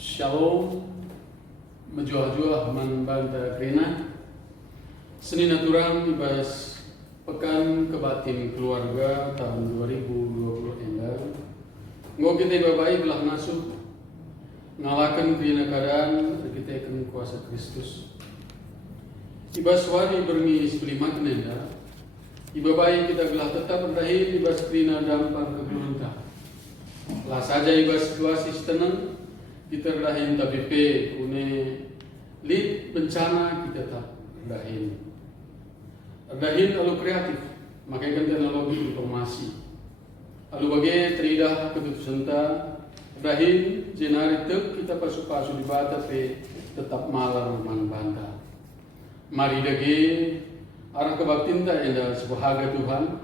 Shalom, menjual-jual man banta krena. Senin aturan ibas pekan kebatin keluarga tahun 2020 endah. Ngau kita babai belah ngasuh ngalakan krena keadaan kita akan kuasa Kristus. Ibas wari bermi sebelimat nenda. Ibabai kita gelah tetap berdahil ibas krena dampar kegelunta. Lah saja ibas situasi tenang. Kita rahin TPP kune lead bencana kita tak rahin alu kreatif makai teknologi informasi alu bagai teridah keputusan ta rahin jenari tek kita pasu di bata pe tetap malam man banta mari dagi arah kebaktin ta enda sebahaga Tuhan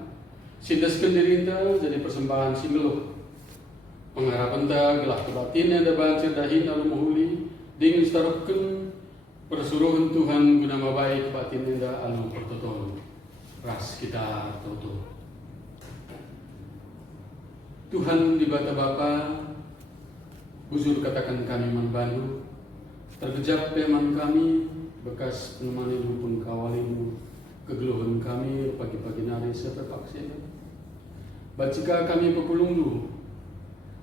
sindaskan dirinta jadi persembahan singeluh pengharapan ta gelah kebatin yang dapat cerdahin alu muhuli dengan starukan persuruhan Tuhan guna mabai kebatin yang da alu pertotol ras kita toto Tuhan di bata Bapa buzur katakan kami manbandu terkejap peman kami bekas penemani pun kawalimu kegeluhan kami pagi-pagi nari seterpaksa bacika kami pepulung lu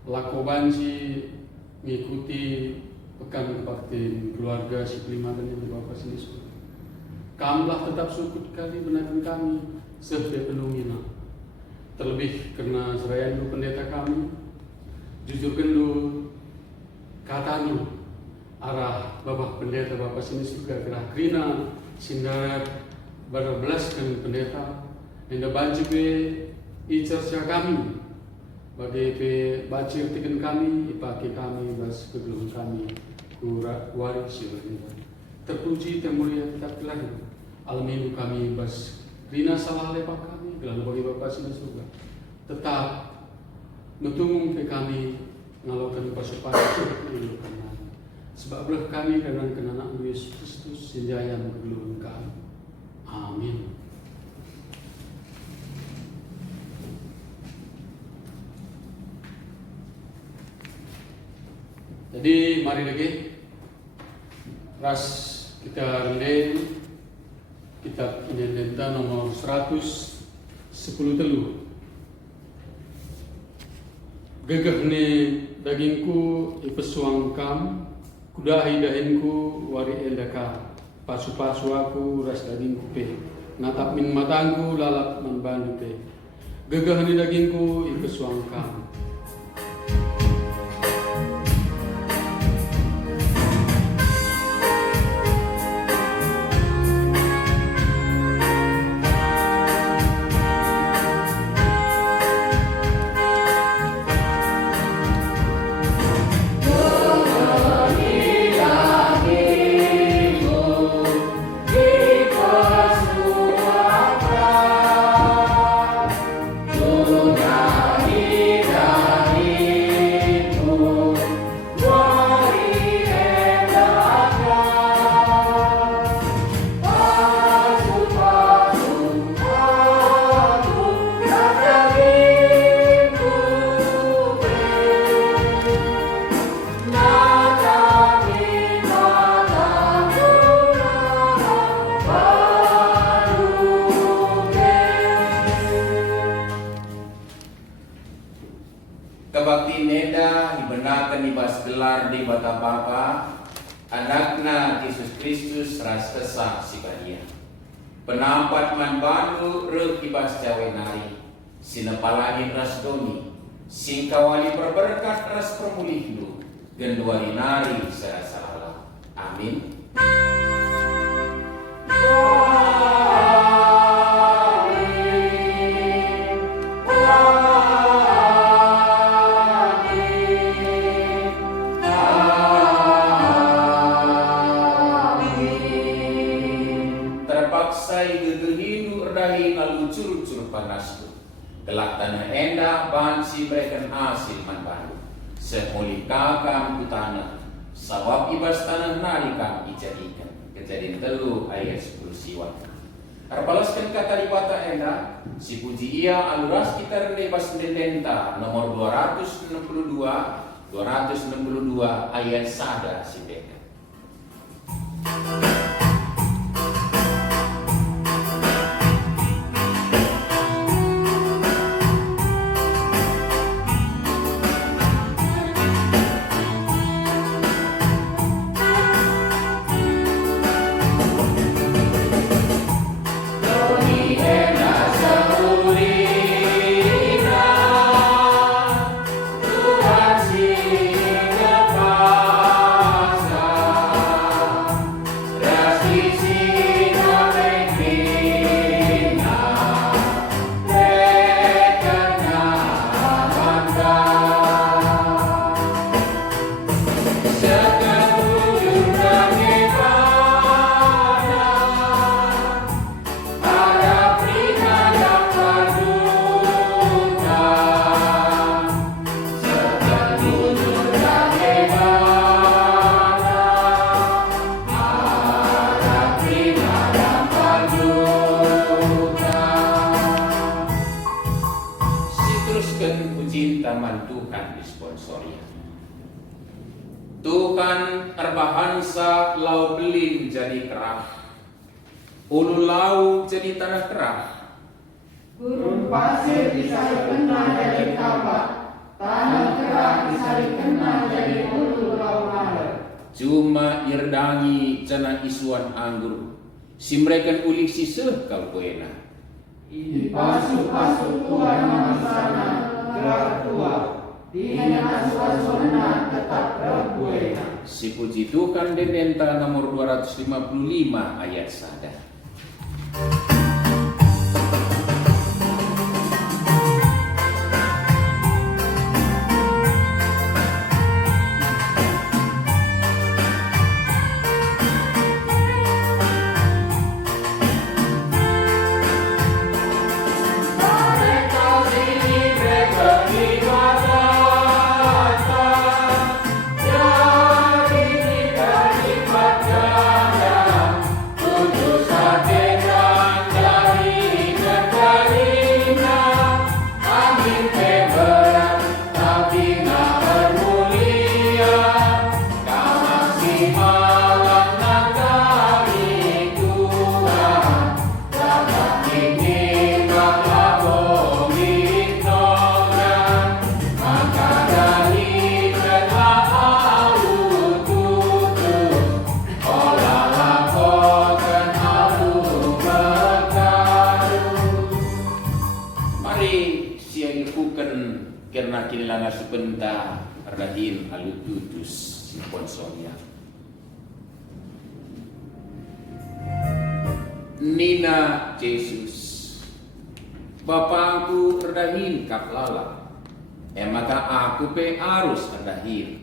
laku banci mengikuti pekan kebaktian keluarga si kelimatan yang Bapak sini sudah. Kamulah tetap sukut kali benarkan kami sebagai penungina. Terlebih karena seraya lu pendeta kami, jujurkan lu kata lu arah Bapak pendeta Bapak sini sudah gerak krina sindar berbelaskan pendeta yang banci be icarsa kami. Bagi baca artikan kami, ipaki kami, bas kegeluhan kami, kuari silakan. Terpuji termulia kita kelahi. Alminu kami bas rina salah lepak kami, gelan bagi Bapak sini surga. Tetap menunggu pe kami ngalakan pasukan kehidupan kami. Sebab belah kami karena anak Yesus Kristus senjaya kegeluhan kami. Amin. Jadi mari lagi ras kita renden kitab Indenta nomor 110 telu. Gegah ni dagingku ipesuang kam, kudahi dahinku wari endaka, pasu-pasu aku ras dagingku pe, natap min matangku lalap manbandu pe. Gegah ni dagingku ipesuang kam. Kebakti neda dibenarkan ibas gelar di bata Bapa, anakna Yesus Kristus ras esa sikadia. Penampat man bandu rek ibas cawe nari, sinepalagi ras doni, singkawali berberkat ras permulih lu, genduali nari serasa Allah. Amin. Panasku kelak tanah endah bansi berikan hasil manbandu semuli kakam ku tanah sawab ibas tanah narikan ijadikan kejadian telu ayat 10 siwat arpalaskan kata di bata endah si puji ia aluras kita rebas dendenta nomor 262 262 ayat sada si beka. Tuhan erbahangsa lau belin jadi kerah, ulu lau jadi tanah kerah. Gurun pasir bisa dikena jadi kabak, tanah kerah bisa dikena jadi ulu lau maler. Cuma irdangi cana isuan anggur, simrekan ulik siseh kal kuena. Dipasu-pasu Tuhan manusiana gelar tua, dengan asuh-asuhna tetap berbuena. Si puji Tuhan Dendenta nomor 255 ayat sada. Karena kilanga sebentar radahin alut tutus si ponsonya. Nina Yesus, Bapakku radahin kaplala, maka aku pe harus radahin.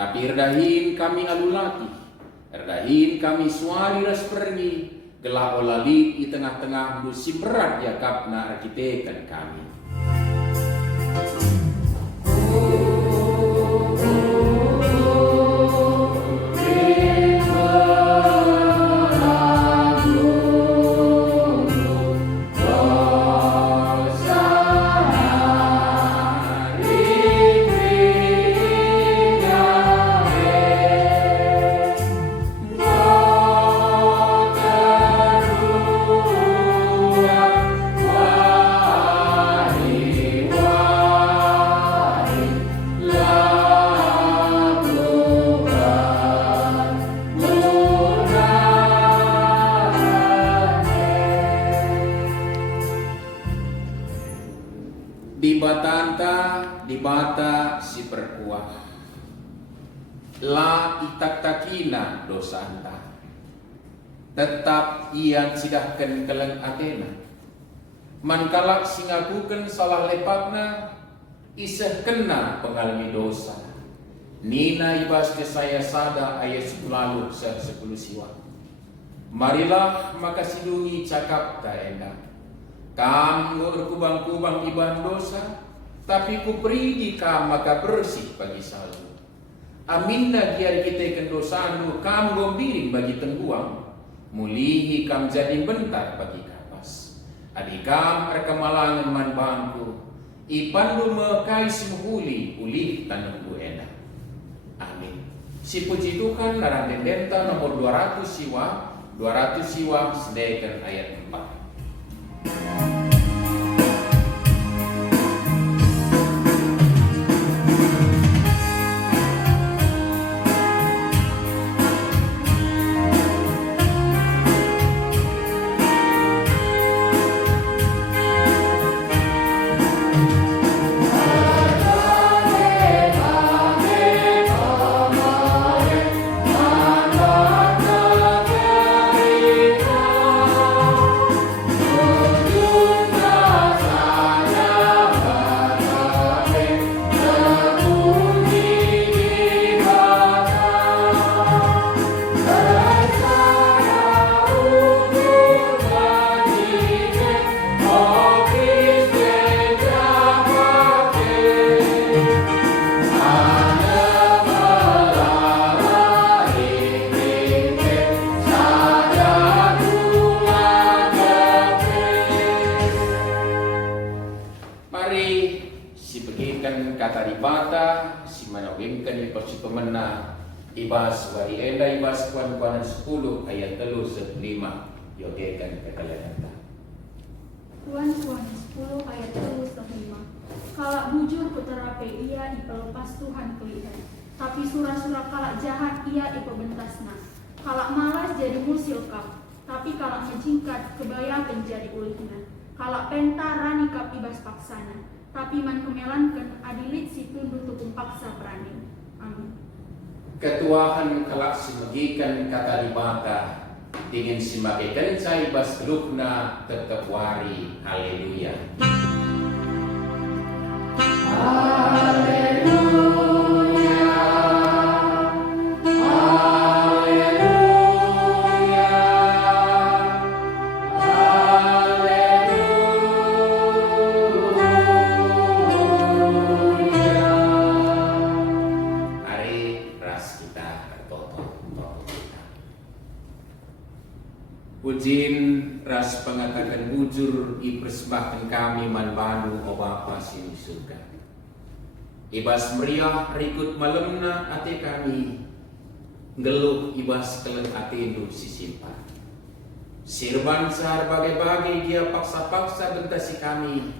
Tapi erdahin kami alulaki, erdahin kami suari ras pergi, gelah olali di tengah-tengah musim berat yakapna arkitekan kami. bata si perkuah la itak takina dosa anta tetap ian sidahkan keleng atena mankalak singakukan salah lepakna iseh kena pengalami dosa nina ibas ke saya sada ayat 10 siwa marilah maka sidungi cakap ta enda kam berkubang-kubang iban dosa tapi kupridi kam maka bersih bagi salju aminna giar kita kendosanu kam gombiring bagi tengguang mulihi kam jadi bentar bagi kapas adikam rekamalangan man bangku ipandu mekai semhuli ulih tanungku enak amin si puji Tuhan narang dendenta nomor 200 siwa sedekah ayat 4. Ibas wari enda ibas kuan-kuanan 10 ayat 3-5 yogekan kekalian ta. Kuan-kuan 10 ayat 3-5. Kalak bujur puterape ia ipelepas Tuhan kelihan, tapi surah-surah kalak jahat ia ipebentasna. Kalak malas jadi musil kap, tapi kalak ngejingkat kebayakan jadi ulihna. Kalak penta rani kap ibas paksana, tapi man kemelankan adilit si tundu tukung paksa pranin. Amin. Ketuahan kelak simegikan kata dibata ingin simagikan cai bas telukna tetap wari. Haleluya. Haleluya. Haleluya. Haleluya. Hari ras kita bertoto kita. Pujin ras pengatakan bujur ipersembahkan kami manbanu o Bapa sini surga. Ibas meriah rikut malemna ate kami ngeluh ibas keleng atendu sisimpan. Sirban sahar bagai-bagai dia paksa-paksa bentasi kami,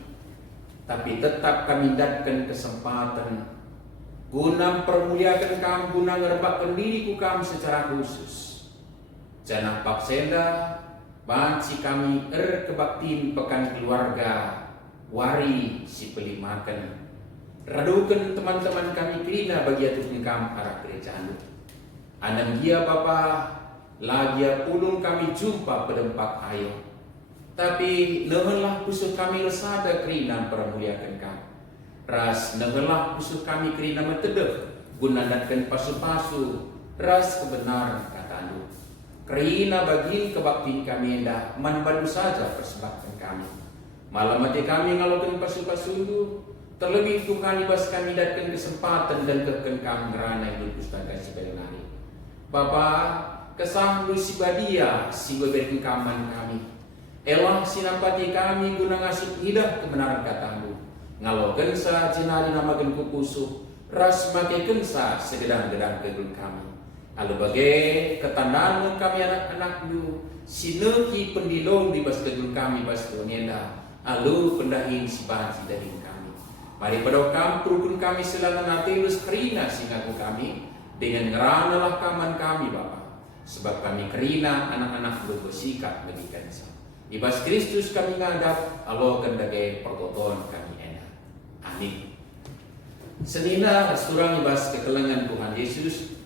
tapi tetap kami datkan kesempatan guna permuliakan kamu, guna ngerebakkan diriku kamu secara khusus. Janah paksenda banci kami kebaktin pekan keluarga wari si pelimakan. Radukan teman-teman kami kerina bagi atusin kamu arah gereja anu. Anang dia Bapa lagi pulung kami jumpa pedempak ayo. Tapi nehenlah kusuk kami resada kerina permuliakan kamu. Ras negelah usuh kami kerina metedeh gunakan pasu-pasu ras kebenaran katamu kerina bagi kebaktiin kami endah manbadu saja persembahkan kami malam hati kami ngalokan pasu-pasu itu terlebih Tuhan ibas kami datkan kesempatan dan keken kami ngerana hidup pustaka si belenari Bapa kesah lu si badia si beberkan kaman kami elah sinapati kami guna ngasih hidah kebenaran katamu ngalo gensa jenari namakan kukusuh ras make gensa segedang-gedang kedun kami alu bagai ketandaan kami anak-anakmu sineki pendilong di bas kedun kami bas dunyenda alu pendahin si banci dari kami mari pada kampurun kami selama natelus kerina singaku kami dengan ngeranalah kaman kami Bapa sebab kami kerina anak-anak bersikap bagi gensa ibas Kristus kami ngadap alo kendage pertoton kami. Amin. Senina resurang ibas kekelengan Tuhan Yesus.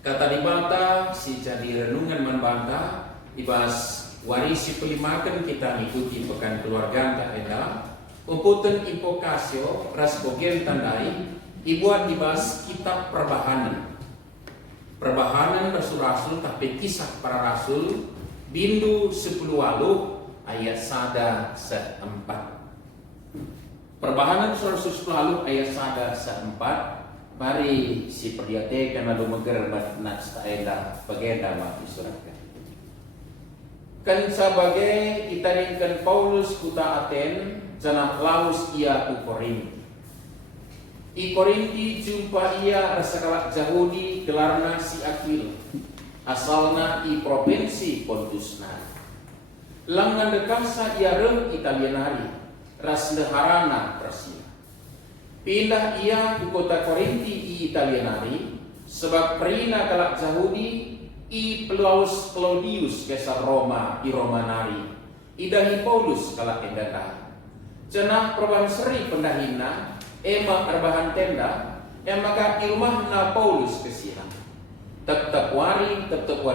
Kata dibata si jadi renungan membanta ibas warisi pelimakan kita ngikuti pekan keluarga tak eda. Umputen impokasio ras bogen tandai ibuat ibas kitab perbahanan. Perbahanan rasul-rasul tapi kisah para rasul bindu 10 ayat 1 4. Perbahanan surah 10 ayat 1 4. Mari si perdiate karena lumeger bat staenda bagenda mati surat kan sebagai kita ringkan Paulus kuta Aten janah laus ia ku Korinti. I Korinti jumpa ia rasakalak Yahudi gelarna si Akil. Asalna i provinsi Pontusna. Langan dekasa ia reng Italianari. Ras deharana Persia. Pindah ia ke kota Korinti i Italianari. Sebab perina kalak Yahudi i Plaus Claudius kesar Roma i Romanari. Idahi Paulus kalak endata. Cenah perubahan seri pendahina. Ema erbahan tenda. Maka di rumahna Paulus kesihan. Tetap wari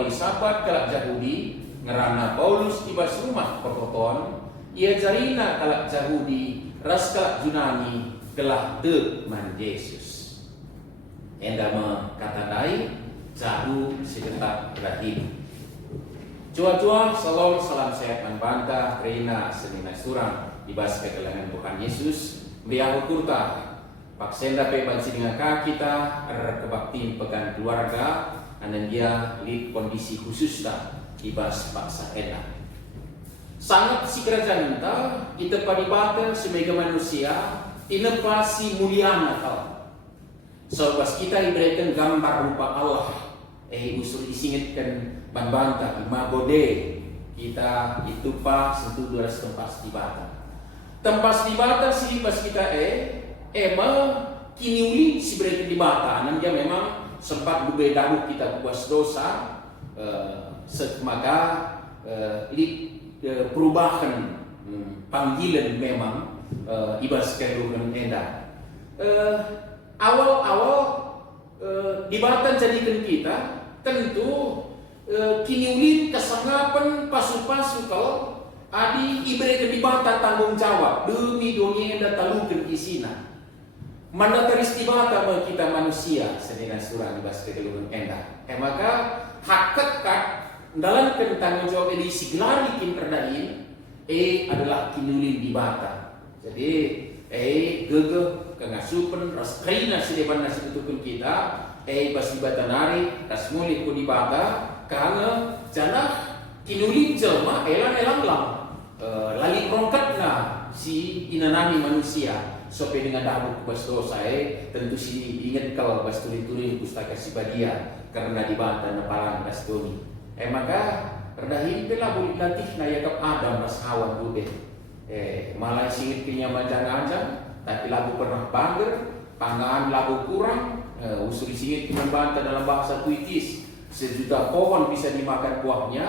sabat kalak Yahudi. Ngerana Paulus tibas rumah pertoton. Ia jarina kalak Yahudi. Ras kalak Yunani. Gelah man Yesus. Endama kata dai jahu sedetak rahim. Cua-cua salam sehat membantah Reina senina surang dibas kekelangan Tuhan Yesus. Beliau kurta paksenda pebansi dengan kita kebaktiin pekan keluarga dan dia lid kondisi khusus tak dibas paksa enak. Sangat si kerajaan kita padibata sebagai manusia inovasi mulia kau. Sebab kita diberikan gambar rupa Allah. Usul isingitkan membantah imagode kita itu pas sentuh 200 tempat dibata. Tempat dibata sih pas kita kini uli si berikan dibata. Dan dia memang sempat berbeda kita buat dosa. Maka perubahan panggilan memang ibas keluhan enda. Awal-awal dibatan jadikan kita tentu kini ulit kesangapan pasu-pasu kalau adi iberikan dibata tanggung jawab demi dunia datalukan isina. Mandataris dibata bagi kita manusia sedina surah ibas keluhan enda. Maka hakikat dalam tanggung jawab ini sigelari kin terdain adalah kini ulit dibata. Jadi gegeh kengasupan ras kaina sideban nasi tutupun kita pas dibatanari ras mulit ku dibata karena janah kinulin jelma elang lang lali rongkatna si inanami manusia sope dengan dabuk bas dosa tentu si ingat kalau bas tuli-tuli pustaka si badia karena dibata na palang bas doni maka redahin pela bulit latih na yakap Adam ras Hawa dube malah singit punya manjang-anjang tapi lagu pernah bangger pangan lagu kurang usul singit membantah dalam bahasa Kuitis 1.000.000 pohon bisa dimakan buahnya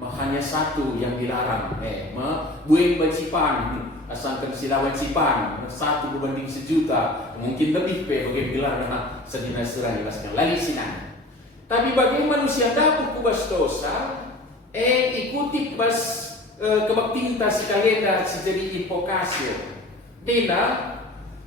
hanya satu yang dilarang bueng bacipan asangkan silawan cipan satu berbanding 1.000.000 mungkin lebih bagaimana gelar sedina surah jelaskan lagi sinan tapi bagi manusia dapat kubas dosa ikuti bas kebaktinta si kalenda si jadi impokasio dina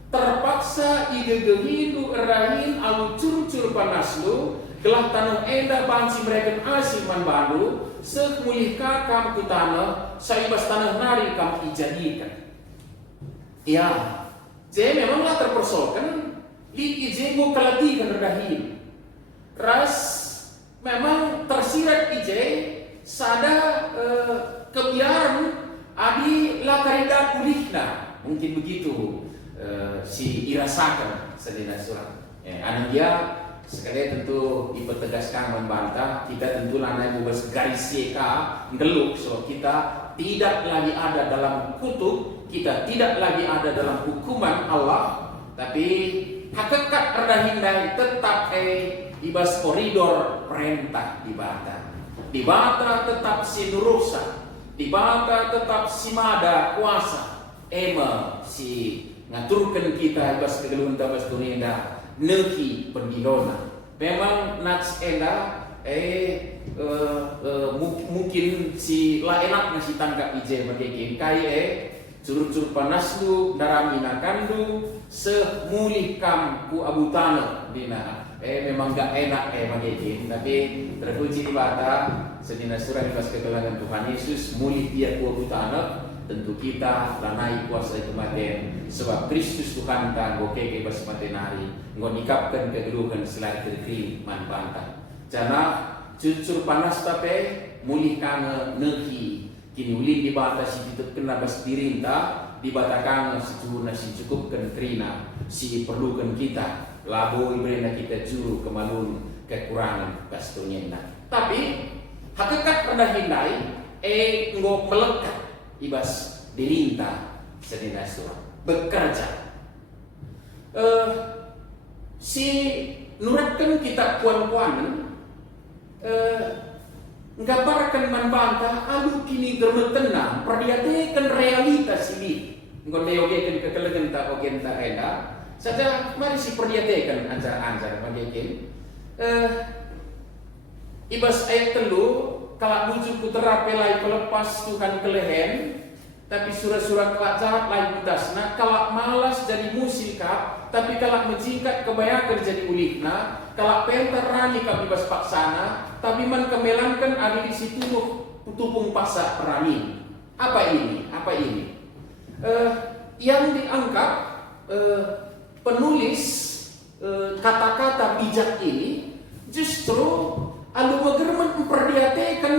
terpaksa igegehidu erahin alu cur-cur panaslu gelah tanah enda bansi mereka asing man balu sekmulih kakam ku tanah saibas tanah nari kam ijadikan ya je memanglah terpersoalkan li ije mo kalatikan erahin ras memang tersirat ije sada kebiaran adi lakarida pulihna mungkin begitu si irasakan sedina surah anak dia sekali tentu dipertegaskan membantah kita tentu lanai bubas garis seka geluk so kita tidak lagi ada dalam kutub kita tidak lagi ada dalam hukuman Allah tapi hakikat redahindai tetap ibas koridor perintah dibata tetap sinurusa dibata tetap simada kuasa si ngaturkan kita ibas kegelunta bas tunenda neki pendilona. Memang nats enda mungkin si la enak nasi tangkap ije magekin kai curut-curut panas lu daramina kandu semulih kam ku abutana dina memang gak enak magekin, tapi terpuji di bata sedina surah ibas kegelangan Tuhan Yesus mulih dia ku abutana. Tentu kita lanai kuasa itu maten sebab Kristus Tuhan kan bokeke bas matenari ngonikapkan kegeluhan selari terkiri manpanta jana cucur panas tape mulih kange neki kini ulin di bata si tutup kena bas dirinta di bata kange securna si cukupkan krina si perlukan kita labo ibrena kita juru kemalun kekurangan kastunyena tapi hakikat pada hindai ngok melekat ibas dirinta sedina surah bekerja si nuratkan kita puan-puanan nggambarkan manbanta alu kini germetenang perdiatekan realitas ini ngondeogekan kekelegan ta ogen ta enda saja mari si perdiatekan anjar-anjar bagian ibas ayat telu kalau bujuk terapi lai pelepas Tuhan kelehen, tapi surah-surah kelak jahat lai budasna. Kalau malas jadi musikap, tapi kalau menjingkat kebanyakan jadi ulihna. Kalau pentar rani kau bebas paksana, tapi man kemelankan ada di situ tupung pasak perani. Apa ini? Apa ini? Yang dianggap penulis kata-kata bijak ini justru alu magerman memperdiatekan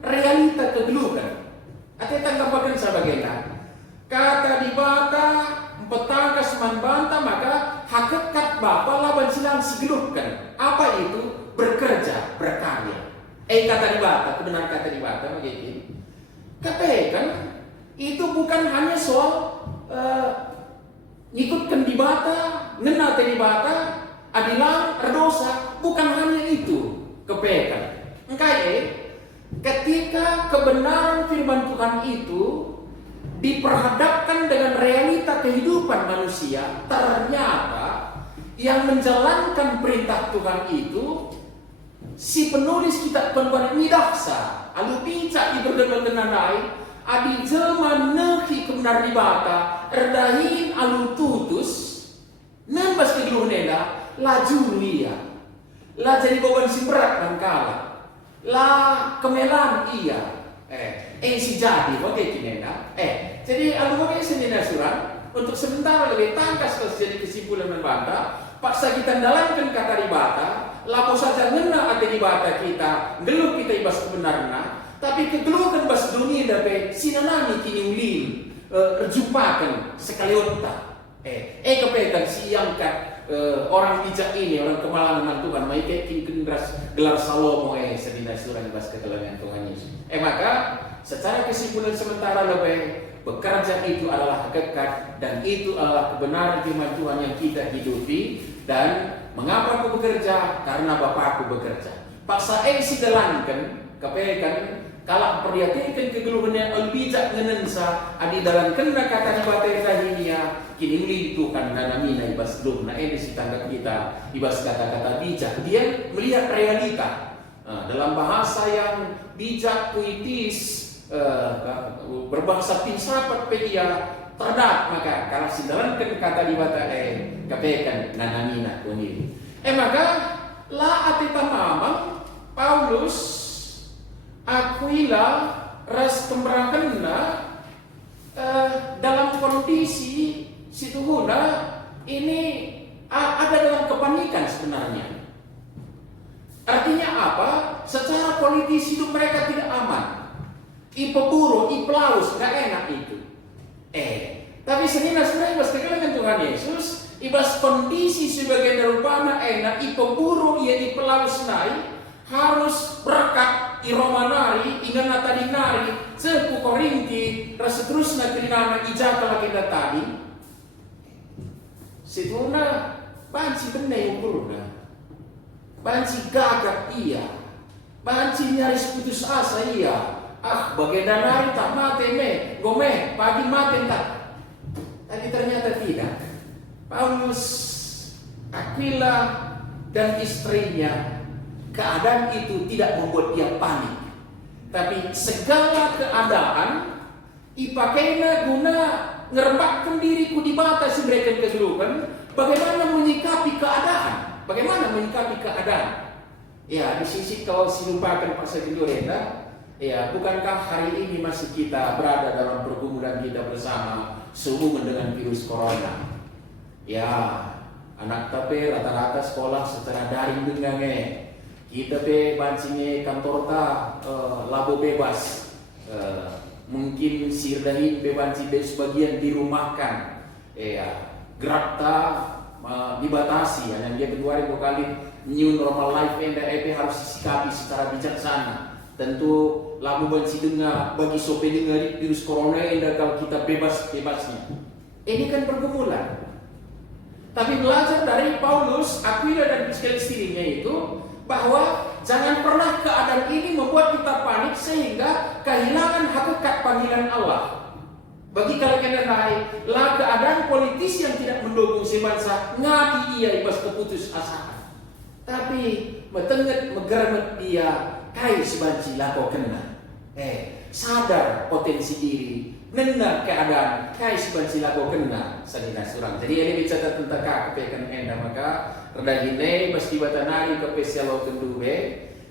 realita kegeluhan. Ate tanggapakan sebagainya. Kata di bata petangkas manbanta maka hakikat bapa laban silang sigeluhkan. Apa itu? Bekerja, berkarya. Kata di bata, kebenar kata di bata begini. Katakan itu bukan hanya soal ngikutkan di bata, ngena di bata, adilang, erdosa, bukan hanya itu. Kepekan. Ketika kebenaran firman Tuhan itu diperhadapkan dengan realita kehidupan manusia, ternyata yang menjalankan perintah Tuhan itu si penulis kitab penuhan midaksa, alu pincak iberdemetenanai, adi jelma nehi kebenar di bata, erdahin alu tutus, nembas kegeluhneda, laju ia. Lah jadi beban si berat dan kalah. Lah kemelan iya. Si jadi bagaimana kena. Jadi alu bagaimana sendiri surat untuk sementara lebih tangkas kalau jadi kesimpulan membantah. Paksa kita dalamkan kata ribata. Lapo saja ngena ada ribata kita. Geluh kita ibas kebenarnya. Tapi kegeluhan bas dunia dapat sinanami kini ulin. Jumpakan sekali otak. Kepetan si angkat. Orang bijak ini, orang kemalangan Tuhan, mereka kini gelar Salomo sedina surah ibas kegelangan Tuhan Yesus. Maka secara kesimpulan sementara lebih bekerja itu adalah hakikat dan itu adalah kebenaran firman Tuhan yang kita hidupi. Dan mengapa aku bekerja? Karena Bapakku bekerja. Paksa si dalankan, kepekan kalau perhatikan kegeluhannya albijak ngenensa adi dalam kena kata batai rahinia kini melitukan nanamina ibas lumna si tangga kita ibas kata-kata bijak dia melihat realita dalam bahasa yang bijak puitis berbahasa filsafat pedia terdak maka kalau sidalankan kata di batai kapekan nanamina kunil maka la atita mamang Paulus Aquila ras pemberanganna dalam kondisi situhuna ini ada dalam kepanikan sebenarnya. Artinya apa? Secara politis hidup mereka tidak aman. Ipeburu, ipelaus, gak enak itu. Tapi senina sebenarnya ibas kegelangan Tuhan Yesus, ibas kondisi sebagai darupana enak, ipeburu ia ipelaus naik harus berkat iromanari ingat tadi nari sepu korinti rasa terus na kelinana ijaka lagi tadi situna banci benai ukurna banci gagap iya banci nyaris putus asa iya bagaimana nari tak mate me gome pagi mate tak Tapi ternyata tidak. Paulus, Aquila, dan istrinya, keadaan itu tidak membuat dia panik. Tapi segala keadaan ipakainya guna ngerembakkan diriku di batas mereka kegeluhan. Bagaimana menyikapi keadaan? Bagaimana menyikapi keadaan? Ya, di sisi kalau silumpakan pasal Gedorenda, ya, bukankah hari ini masih kita berada dalam pergumulan kita bersama sehubungan dengan virus corona? Ya, anak tapi rata-rata sekolah secara daring dengannya. Kita pe bancinge kantor ta labo bebas. Mungkin sirdahin pe banci be sebagian dirumahkan. Ya, gerak ta dibatasi. Yang dia kedua kali new normal life enda EP harus disikapi secara bijaksana. Tentu lamu banci dengar bagi sope dengar virus corona enda kalau kita bebasnya. Ini kan pergumulan. Tapi belajar dari Paulus, Aquila dan istrinya itu bahwa jangan pernah keadaan ini membuat kita panik sehingga kehilangan hakikat panggilan Allah. Bagi kalian lain, lah keadaan politis yang tidak mendukung sebangsa ngadi ia ibas keputus asaan. Tapi metenget megermet dia kai sebanci lako kena. Sadar potensi diri, benar keadaan kai sebanci lako kena sadina surang. Jadi ini bicara tentang kepekan enda maka redahine pasti batanari ke spesial kendube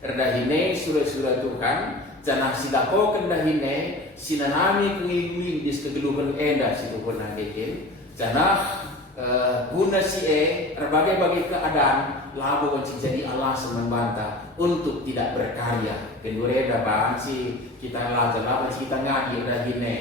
redahine surah-surah Tuhan janah silako kendahine sinanami kuing-kuing dis kegeluhan enda situ pun nagekin janah guna berbagai-bagai keadaan labo wancing jadi Allah membantah untuk tidak berkarya. Kedua dapat sih kita belajar laban kita ngaji redahine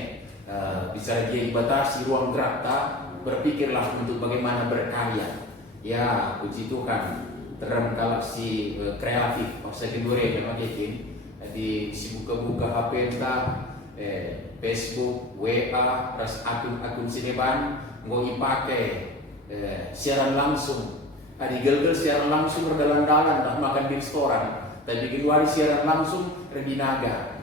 bisa jadi batasi ruang gerak tak berpikirlah untuk bagaimana berkarya. Ya, puji Tuhan, terang galaksi kreatif masa kedua memang yakin. Jadi si buka-buka HP entah Facebook, WA, ras akun sineban, ngoi pakai siaran langsung. Adi gelgel siaran langsung berdalan-dalan dah makan di restoran. Tapi kedua hari siaran langsung rebinaga.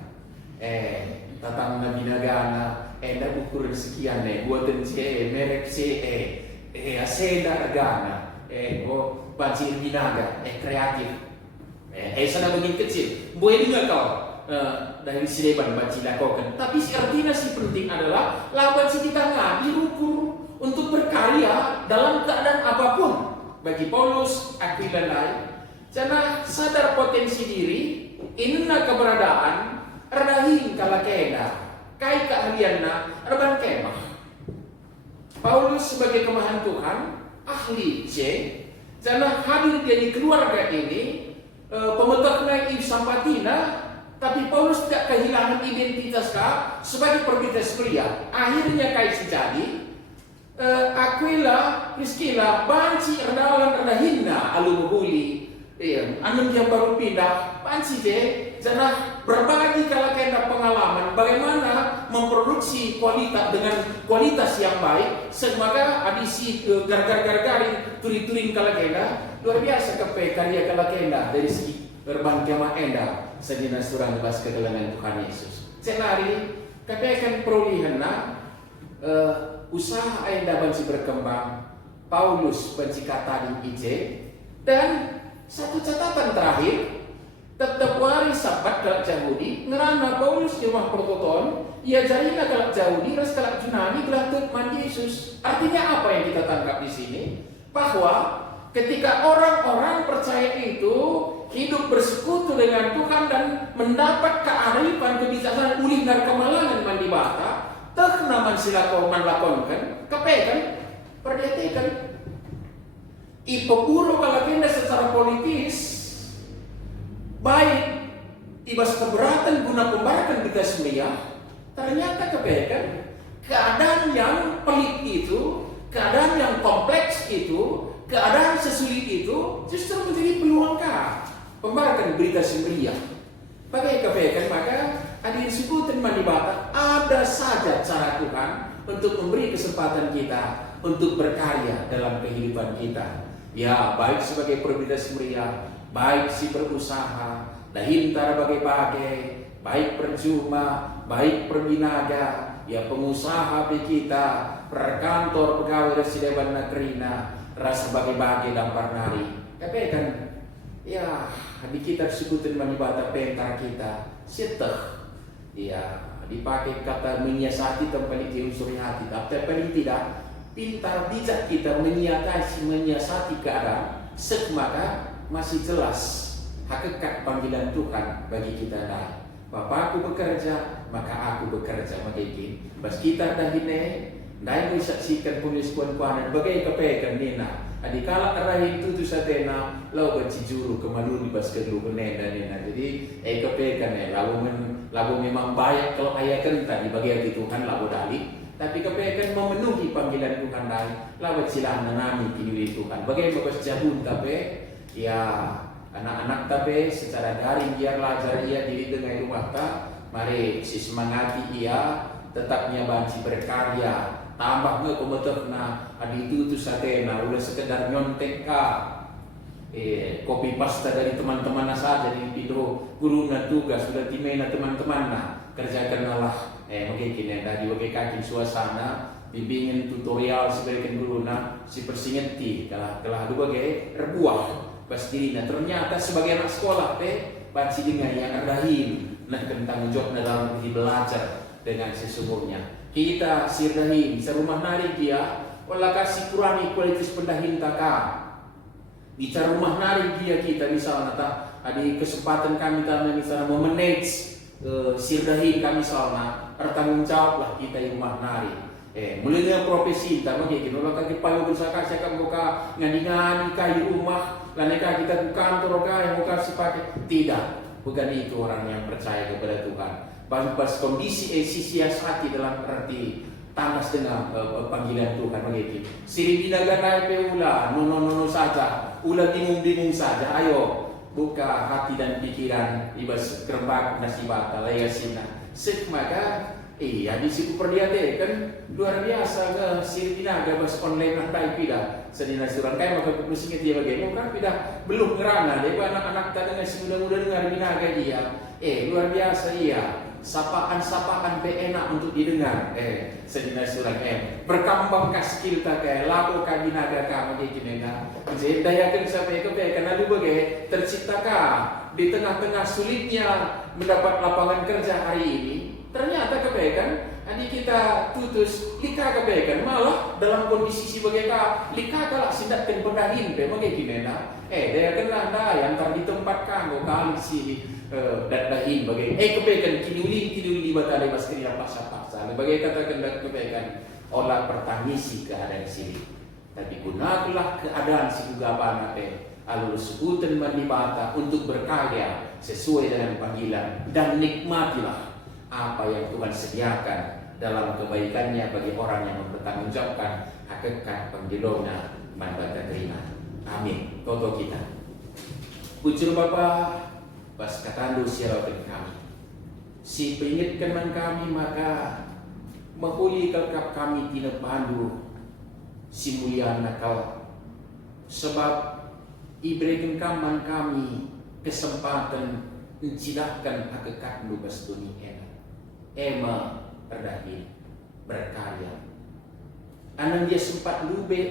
Tatang nabinaga na dah ukur sekian buatan merek aseda agana. Banci binaga, kreatif. Sana begini kecil. Boleh juga kau dari sileban banci lakukan. Tapi artinya si penting adalah lawan si kita ngadi ukur untuk berkarya dalam keadaan apapun. Bagi Paulus, Aquila lain, jangan sadar potensi diri, inna keberadaan, redahin kalakena, kai keahlianna, reban kemah. Paulus sebagai kemahan Tuhan, ahli C, jangan hadir jadi keluarga ini, pemetaknya Sampatina, tapi Paulus tidak kehilangan identitas sebagai perbitas pria. Akhirnya kai sejadi, Aquila, Priscilla, banci erdalan erdahinna alubuhuli, anu yang baru pindah, banci je, jangan berbagi kalau kena pengalaman bagaimana memproduksi kualitas dengan kualitas yang baik, semoga adisi gargar-gargarin turi-turing kalau kena luar biasa kepe karya kalau kena dari segi berban kiamat enda sedina surang bas kegelangan Tuhan Yesus. Senari kakek perolehanna usaha enda banci berkembang, Paulus banci kata di IJ, dan satu catatan terakhir, tetap waris sahabat kalak Yahudi, ngerana Paulus di rumah Prototon, ia jarina kalak Yahudi, ras kalak Yunani belah Tuhan Yesus. Artinya apa yang kita tangkap di sini? Bahwa ketika orang-orang percaya itu hidup bersekutu dengan Tuhan dan mendapat kearifan kebijaksanaan ulih dan kemalangan mandi bata, teh naman sila korban lakonkan, kepekan, perdetekan. Ipeburu kalau kena secara politis baik ibas keberatan guna pembarakan kita semua, ternyata kepekan keadaan yang pelik itu, keadaan yang kompleks itu, keadaan sesulit itu justru menjadi peluang pembarakan berita semria. Bagai kepekan maka ada disebutkan manibata, ada saja cara Tuhan untuk memberi kesempatan kita untuk berkarya dalam kehidupan kita. Ya, baik sebagai perbeda semria, baik si berusaha, dahintar bagai-bagai, baik percuma, baik perbinaga, ya pengusaha kita, perkantor pegawai resideban negerina, rasa bagi-bagi dampar nari. Tapi kan, ya di kita sekutin manibata pentar kita, seteh, ya dipakai kata menyiasati tempat di unsur hati, tapi paling tidak pintar bijak kita menyiasati keadaan, maka masih jelas hakikat panggilan Tuhan bagi kita dah. Bapakku bekerja, maka aku bekerja. Magiging bas kita dahine dahil saksikan puniskuan kuanan bagai kapekan nina adikala arahin tutu sa tena law ban si juru kemaluni bas kedulu nena nina. Jadi kapekan labu memang baik kalau ayakan tadi bagi hati Tuhan labu dali, tapi kapekan memenuhi panggilan Tuhan dahil lawat sila nanami kinuli Tuhan bagai bagas jabun tapi ya anak-anak tapi secara daring dia belajar ia diri dengan rumah ta, mari si semangati ia tetapnya banci berkarya, tambah nge kometekna adi itu satena udah sekedar nyontek ka kopi pasta dari teman-teman saja di video guru na tugas sudah timena teman-teman nah kerjakan lah mungkin kini tadi bagi kaki suasana bimbingan tutorial sebagai guru na si persingeti kalah dua bagai rebuah pasti ternyata sebagai anak sekolah banci dengan yang rahim nah tentang jawab dalam belajar dengan sesungguhnya kita sirdahin serumah nari dia wala kasih kurangi kualitas pendahin taka bicara rumah nari dia kita misalnya ada kesempatan kami misalnya memanage sirdahin kami misalnya bertanggung jawab lah kita di rumah nari mulanya profesi kita begitu kalau kaki payu bersaka saya kan buka ngani-ngani kayu rumah laneka kita ke kantor yang buka sepakai tidak, bukan itu orang yang percaya kepada Tuhan. Pas kondisi siasati dalam arti tamas dengan panggilan Tuhan begitu. Siri binaga peula nono saja, ulah bingung saja. Ayo buka hati dan pikiran ibas kerbak nasibata layasina. Maka di situ perlihatnya kan luar biasa ke siri binaga bas online nantai pida sedina suran kaya maka pusingnya dia bagaimana kan pida belum ngerana deh anak-anak tadi ngasih muda-muda dengar binaga dia luar biasa iya sapaan enak untuk didengar sedina suran berkembang skill tak kayak laku ka binaga kamu kayak gini kan jadi dayakan sampai itu karena lu bagai terciptakah di tengah-tengah sulitnya mendapat lapangan kerja hari ini. Ternyata kebaikan, adik kita tutus lika kebaikan malah dalam kondisi sebagai lika kalau sindatkan pendahin, memang kayak gimana? Dia kena yang tar di tempat kamu kali si dahin bagai kebaikan kinuli batale mas kiri paksa. Bagai kata kendak kebaikan olah pertangisi keadaan sini. Tapi gunakanlah keadaan si gugabana alur sebutan manibata untuk berkarya sesuai dengan panggilan dan nikmatilah apa yang Tuhan sediakan dalam kebaikannya bagi orang yang mempertanggungjawabkan hakikat panggilannya manbata terima. Amin. Toto kita. Bujur Bapa, pas katandu siaratin kami. Si peringatkan man kami maka mahuli kakak kami tina pandu si mulia nakal. Sebab iberikan kaman kami kesempatan mencilahkan hakikat lugas dunia. Ema perdahin berkarya. Anan dia sempat lube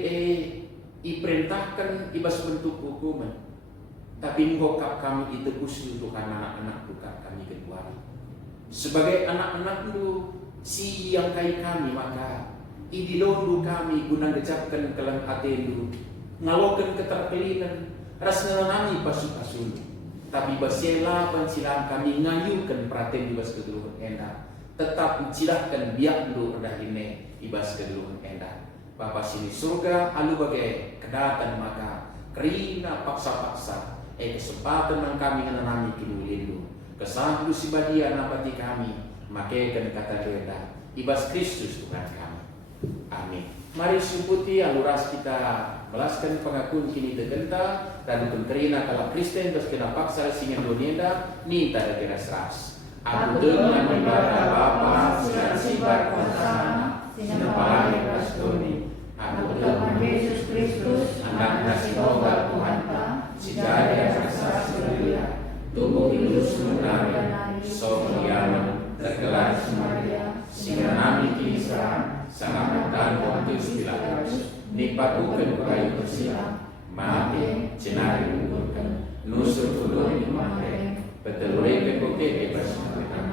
diperintahkan ibas bentuk hukuman. Tapi ngokap kami ditebus Tuhan anak-anak bukan kami kedua. Sebagai anak-anak lu si yang kai kami maka idilondu kami guna gejapkan kelang atendu ngalokan keterpelinan ras ngelanami pasu-pasu. Tapi basiela pansilan kami ngayukan praten ibas keduluan enak. Tetap mencilahkan biak lu redahine ibas keduluan enak. Bapa sini surga alu bagai kedatan maka kerina paksa-paksa kesempatan yang kami menanami kinulindu kesahlu si badia napati kami makaikan kata doa ibas Kristus Tuhan kami. Amin. Mari sumputi aluras kita melaskan pengakuan kini tegenta dan kenterina kalau Kristen terus kena paksa singen donienda ni tada kena seras. Aku dengan ibadah Bapa sirat sibar kuasa sinapalagi prastoni. Aku dengan Yesus Kristus anak nasi tunggal Tuhan ta sejaya rasa selia tubuh Yesus menari sohliana tergelar Maria singa nami dipatukan kayu bersilang, mate cenari unggulkan, nusur ulun di mate, petelure kekoke bebas nawetan,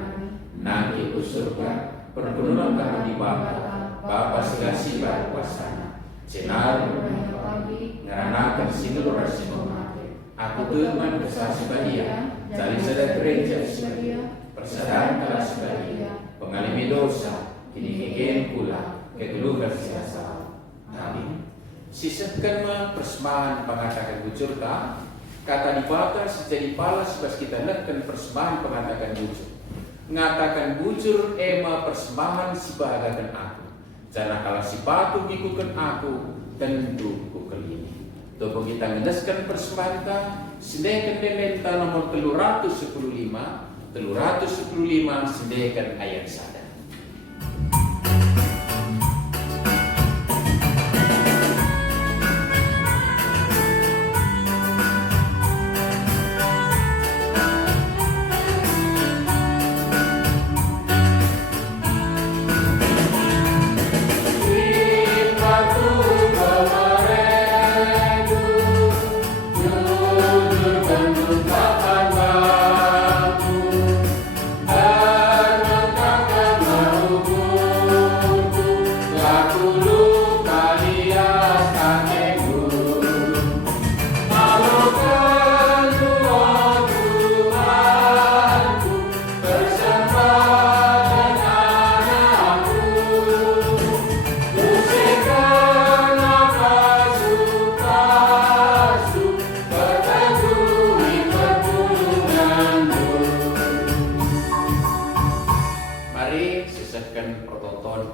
nangki usurkan, perpenuhan kami di Bapa segasi baru kuasana, cenari ngaranakan sinulur sinulur, aku teman kesasi badia, jali sadar gereja sebadia, persadaran telah sebadia, pengalami dosa, kini kegen pula, kegeluhan siasa. Amin. Sisatkan persembahan pengatakan bujur kata dibatas jadi palas pas kita lakukan persembahan pengatakan bujur. Ngatakan bujur ema persembahan si bahagakan aku. Jangan kalau si batu ngikutkan aku tentu ku kelini. Topo kita ngedaskan persembahan ta, sedekan denenta nomor 315 sedekan ayat sadar.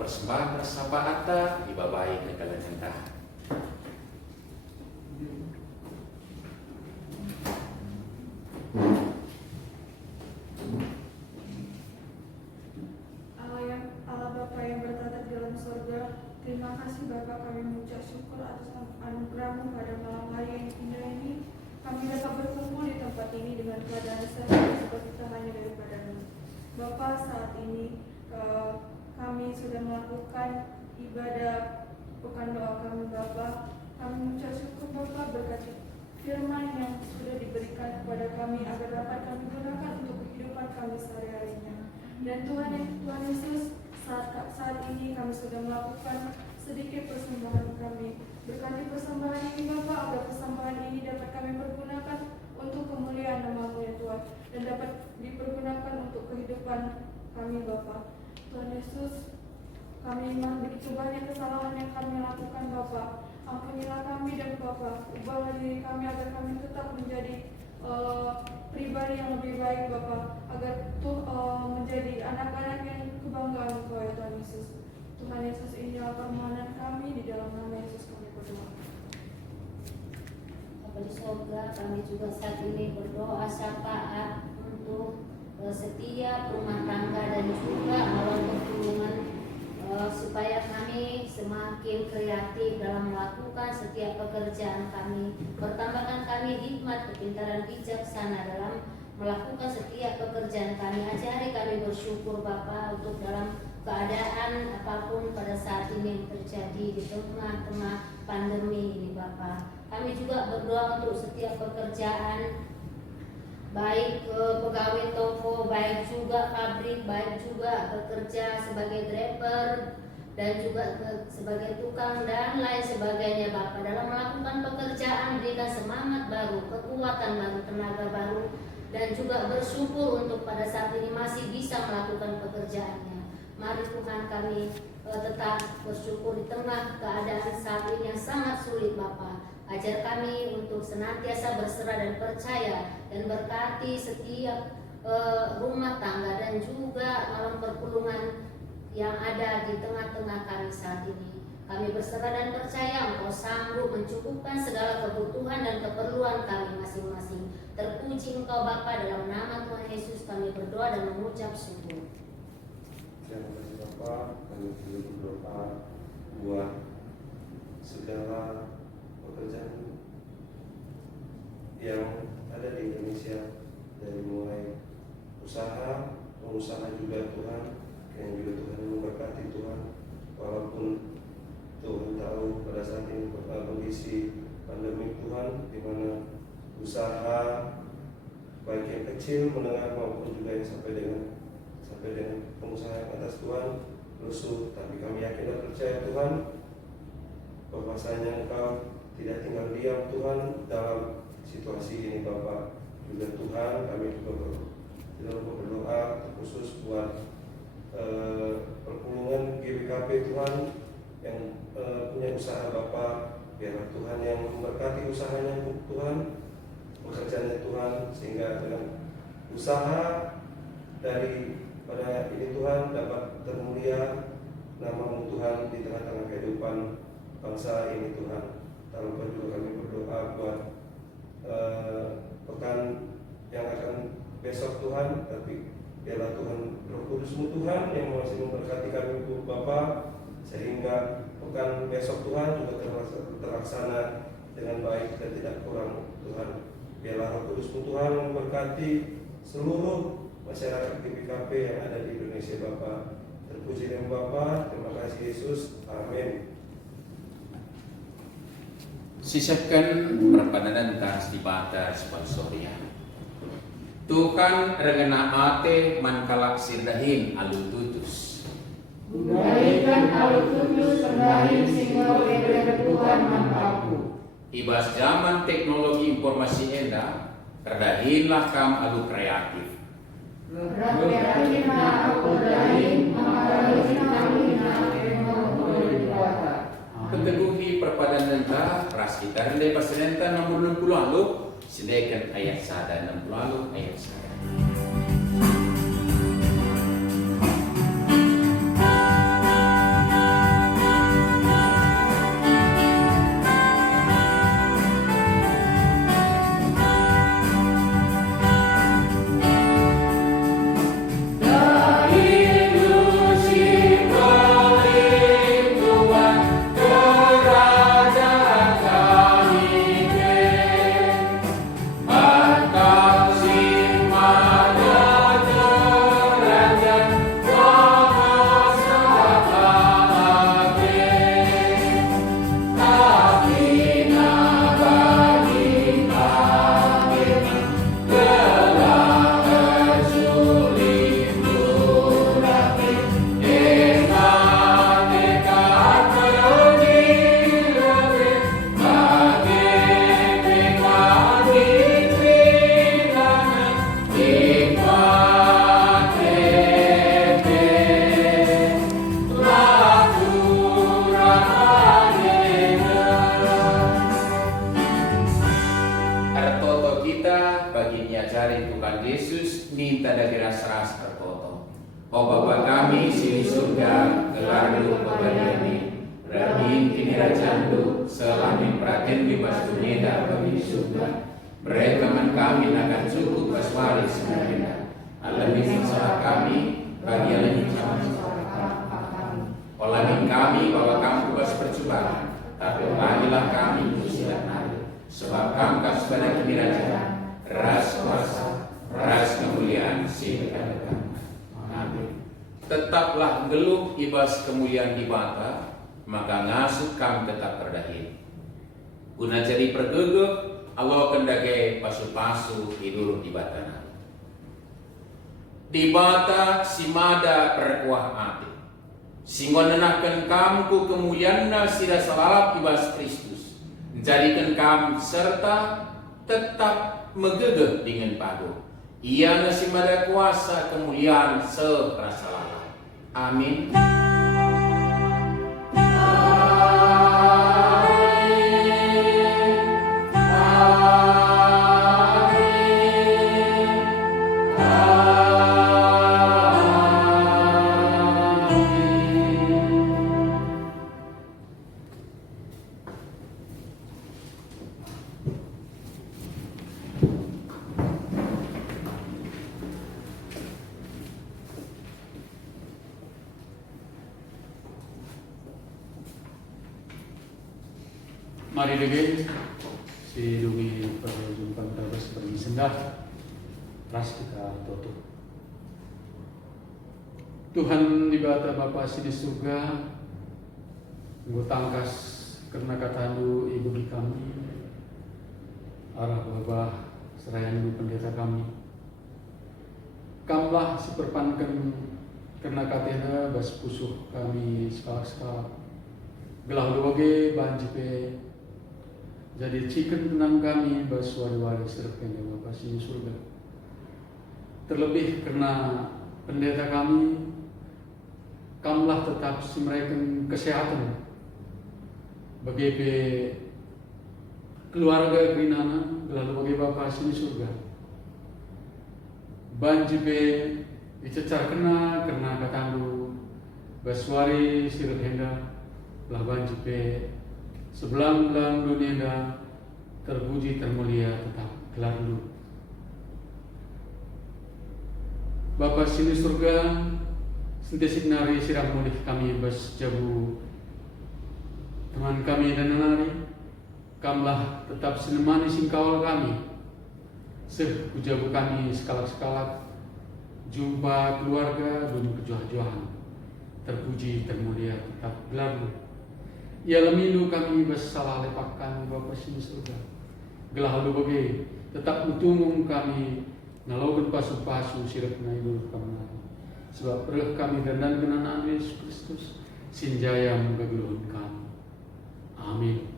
Persembahan persahabatan dibabai ke kalian entah. Allah Bapa yang bertata di dalam surga, terima kasih Bapa, kami mengucap syukur atas anugerah-Mu pada malam hari yang indah ini. Kami dapat berkumpul di tempat ini dengan keadaan sehat seperti tak hanya daripada-Mu. Bapa, saat ini kami sudah melakukan ibadah pekan doa kami Bapa. Kami mengucap syukur Bapa berkat firman yang sudah diberikan kepada kami agar dapat kami gunakan untuk kehidupan kami sehari-harinya. Dan Tuhan Yesus, saat ini kami sudah melakukan sedikit persembahan kami. Berkati persembahan ini Bapa, agar persembahan ini dapat kami pergunakan untuk kemuliaan nama-Mu ya Tuhan, dan dapat dipergunakan untuk kehidupan kami Bapa. Tuhan Yesus, kami memang begitu banyak kesalahan yang kami lakukan Bapa. Ampunilah kami dan Bapa, ubahlah diri kami agar kami tetap menjadi pribadi yang lebih baik Bapa, agar menjadi anak-anak yang kebanggaan Engkau ya Tuhan Yesus. Tuhan Yesus, inilah permohonan kami, di dalam nama Yesus kami berdoa. Bapa di surga, kami juga saat ini berdoa syafaat untuk setiap rumah tangga dan juga mohon pertolongan supaya kami semakin kreatif dalam melakukan setiap pekerjaan kami. Bertambahkan kami hikmat, kepintaran bijaksana dalam melakukan setiap pekerjaan kami. Ajari kami bersyukur Bapa untuk dalam keadaan apapun pada saat ini yang terjadi di tengah-tengah pandemi ini Bapa. Kami juga berdoa untuk setiap pekerjaan, baik pegawai toko, baik juga pabrik, baik juga bekerja sebagai driver dan juga sebagai tukang dan lain sebagainya Bapak. Dalam melakukan pekerjaan berikan semangat baru, kekuatan baru, tenaga baru, dan juga bersyukur untuk pada saat ini masih bisa melakukan pekerjaannya. Mari Tuhan kami tetap bersyukur di tengah keadaan saat ini yang sangat sulit Bapak. Ajar kami untuk senantiasa berserah dan percaya, dan berkati setiap rumah tangga dan juga malam perpulungan yang ada di tengah-tengah kami saat ini. Kami berserah dan percaya Engkau sanggup mencukupkan segala kebutuhan dan keperluan kami masing-masing. Terpuji Engkau Bapa, dalam nama Tuhan Yesus kami berdoa dan mengucap syukur. Terima kasih Bapak, kami juga berdoa buat segala pekerjaan yang ada di Indonesia, dari mulai usaha, pengusaha juga Tuhan, yang juga Tuhan memberkati Tuhan, walaupun Tuhan tahu pada saat ini kondisi pandemi Tuhan, di mana usaha baik yang kecil, menengah maupun juga yang sampai dengan pengusaha yang atas Tuhan rusuh. Tapi kami yakin dan percaya Tuhan bahwasanya Engkau tidak tinggal diam Tuhan dalam situasi ini Bapak. Juga Tuhan, kami juga berdoa khusus buat perpulungan GBKP Tuhan yang punya usaha Bapak. Biarlah Tuhan yang memberkati usahanya Tuhan, pekerjaannya Tuhan, sehingga dengan usaha dari pada ini Tuhan dapat termulia nama-Mu Tuhan di tengah-tengah kehidupan bangsa ini Tuhan. Tak lupa juga kami berdoa buat pekan yang akan besok Tuhan, tapi biarlah Tuhan Roh Kudus-Mu Tuhan yang masih memberkati kami Bapa, sehingga pekan besok Tuhan juga terlaksana dengan baik dan tidak kurang Tuhan. Biarlah Roh Kudus-Mu Tuhan memberkati seluruh masyarakat GBKP yang ada di Indonesia Bapa. Terpuji nama Bapa, terima kasih Yesus, amin. Sisakan perpadanan tas di bata sponsoria. Tukan rengena ate mankalak sirdahin alu tutus. Budaykan alu tutus rendahin singo ebe Tuhan mantaku. Ibas zaman teknologi informasi enda, kerdahinlah kam alu kreatif. Rakyatnya aku dahin, mengalihina teknologi kuasa. Keteguhi perpadanan ta, ras kita rendai pasenenta nomor 60 lalu, sedangkan ayat sada 60 lalu ayat sada. Tetaplah geluh ibas kemuliaan di bata, maka ngasut kam tetap terdahin. Guna jadi pergegeh, Allah kendage pasu-pasu hidup di batana. Di bata simada perkuah hati. Singgon nenahkan kamku kemuliaanna sida salalap ibas Kristus. Jadikan kam serta tetap megegeh dengan padu. Ia nasimada kuasa kemuliaan serasa lalap. Amin. Mari dege si dungi perjumpaan terus pergi sendah ras kita tutup. Tuhan di bata Bapa si di surga, Nggo tangkas karena katandu ibu kami arah babah serayan pendeta kami. Kamlah siperpankan karena katena bas pusuh kami sekala-sekala. Gelah doge banjipe jadi ciken tenang kami bas wari-wari serpen Bapa sini surga. Terlebih karena pendeta kami, kamlah tetap simreken kesehatan bagi keluarga grinana lalu bagi Bapa sini surga. Banjipe dicecar karena katandu baswari sirut henda lah banjipe sebelang-belang dunia terpuji termulia tetap gelar lu. Bapa sini surga sentiasa nari sirang mulih kami bas jabu teman kami dan nari kamlah tetap sinemani singkawal kami seh pujabu kami sekalak-sekalak jumpa keluarga dunia kejuah-juahan terpuji termulia tetap gelar lu. Ya lemilu kami bersalah lepakan Bapa sini surga. Gelah lu bagi tetap utungung kami nalogen pasu-pasu sirap naidul kami. Sebab perih kami dan genanaan Yesus Kristus sinjaya menggegeluhun kami. Amin.